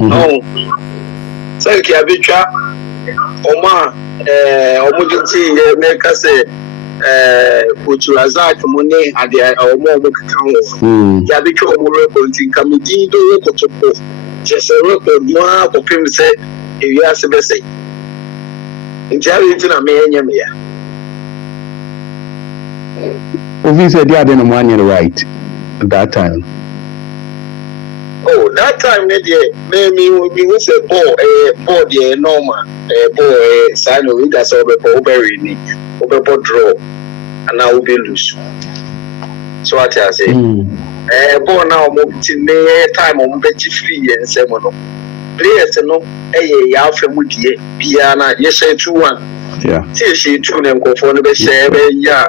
No. Thank you, Abicha. Oma, Omujiti, make us Coach Razak Mone at the Omo Council. Yabicho Omuro, Committee, do Kotoko. Just a record, one of him said, if you ask the best. In charity, I may. Ovi said, "Yeah, then one year right at that time." Oh, that time, maybe we was a ball, the normal, ball, sign of it as over bury over draw, and now we lose. So what I say, ball now, time on betty free and seven. Players, no, a from with ye, piano, yes, 2-1. Yeah, see, she tune and go for the share, yeah.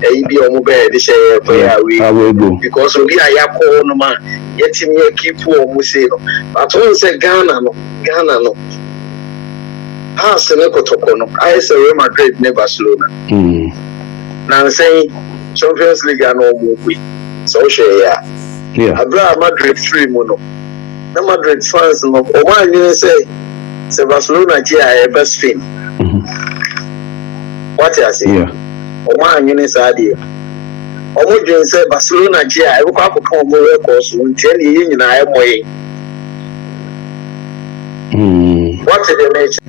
Be on mobile, they say, I will go because we are Yako no man, yet in your keep for Museo. But all say Ghana no. Ah, Seneca Tokono, I say Real Madrid never Barcelona. Now saying Champions League and no movie. So share, yeah. Abra Madrid 3 mono. The Madrid fans no, or one you say Barcelona, yeah, best film. What I say? Yeah. Oman Unisadi. Omo say Barcelona Gia, I will come more records when 10 years in I way. What did they mention?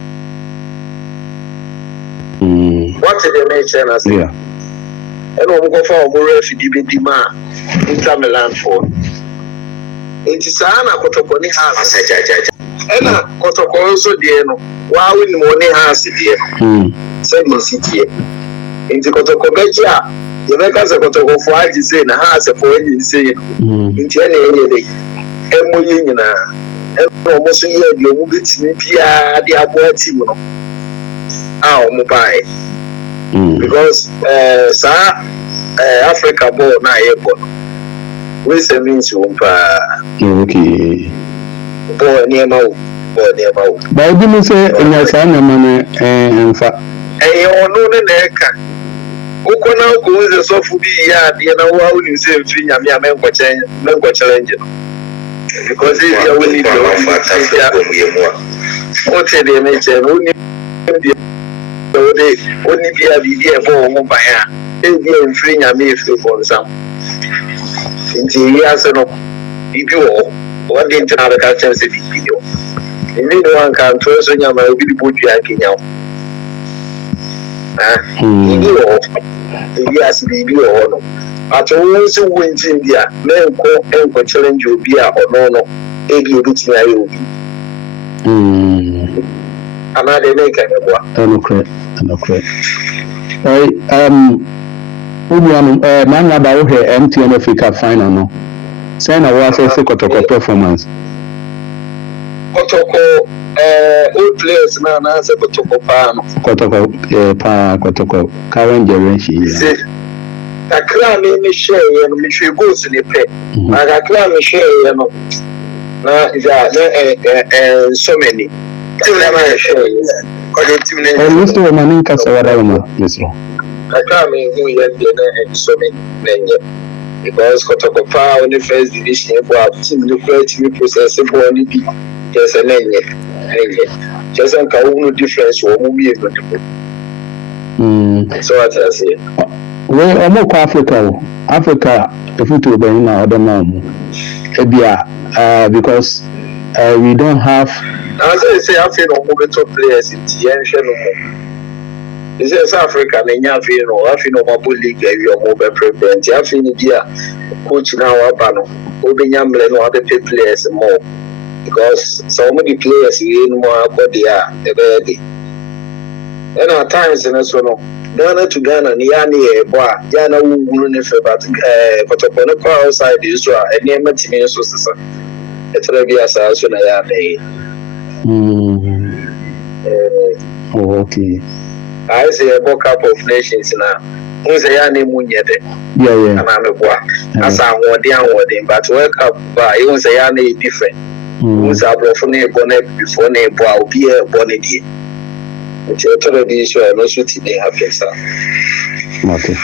What did they mention? I say, and we'll go for a more refugee man in Milan for it is Anna Cotoponi house. And Cotopon so dear, while we money has it here. Send me city. Into Kotokobeja, the Americans are going to go for I say, and has a foreign insane into any day. And more union, and almost a year, you will get me, Pia, the Abu Timo. Our mobile because, Africa born now, airport. We say means you okay. Boy near mouth, boy near mouth. But I didn't say, and I saw no money and fat. And you know the neck. Ukona kuuza sofu bi ya na wa uni se mfi nyame amenko challenge because if you will need to fata so yemwa ote de meche uni oni bia bibia bo mo ba ya e bia mfi nyame efi for some nti ya se no bibi wo what the internal culture say bibi yo ni no one can to so nyama obi di bodu akenya yes, baby or no. At always wins India, men call and challenge you be or no, maybe a bit near another make a okay. Man about her MTN Africa final. No, send a was a Kotoko performance. Kotoko. Old players now answer Kotoko current generation. The clan me share and me should go to the pet. I clan me share, you know. Now is so many. Mr. Maninka Sawarama, Mr. I can't mean who yet so many because Kotoko Power in the first division for team the creative process only be just a name. Just a no difference or movie. So what I say. Well, I'm more Africa, the future be now, I don't know. Because we don't have. As I say, I feel no movement players in the this is Africa, and I feel no more league, you are more preference. I feel India coach now, Obinyam, no other players more. Because so many players in more what they are, and at times in us, Ghana to Ghana, Niani, Ghana wouldn't if about Kotoko outside Israel, and near Martin Sosa. It's a be as I soon okay. I say a book up of nations now. Who's a Yanni Munyede? Yeah, and I'm a boy. As I want down, but work up by you say Yanni different. Who's a broken bonnet before name, will be a bonnet. Which already is no suit in the happy. Okay.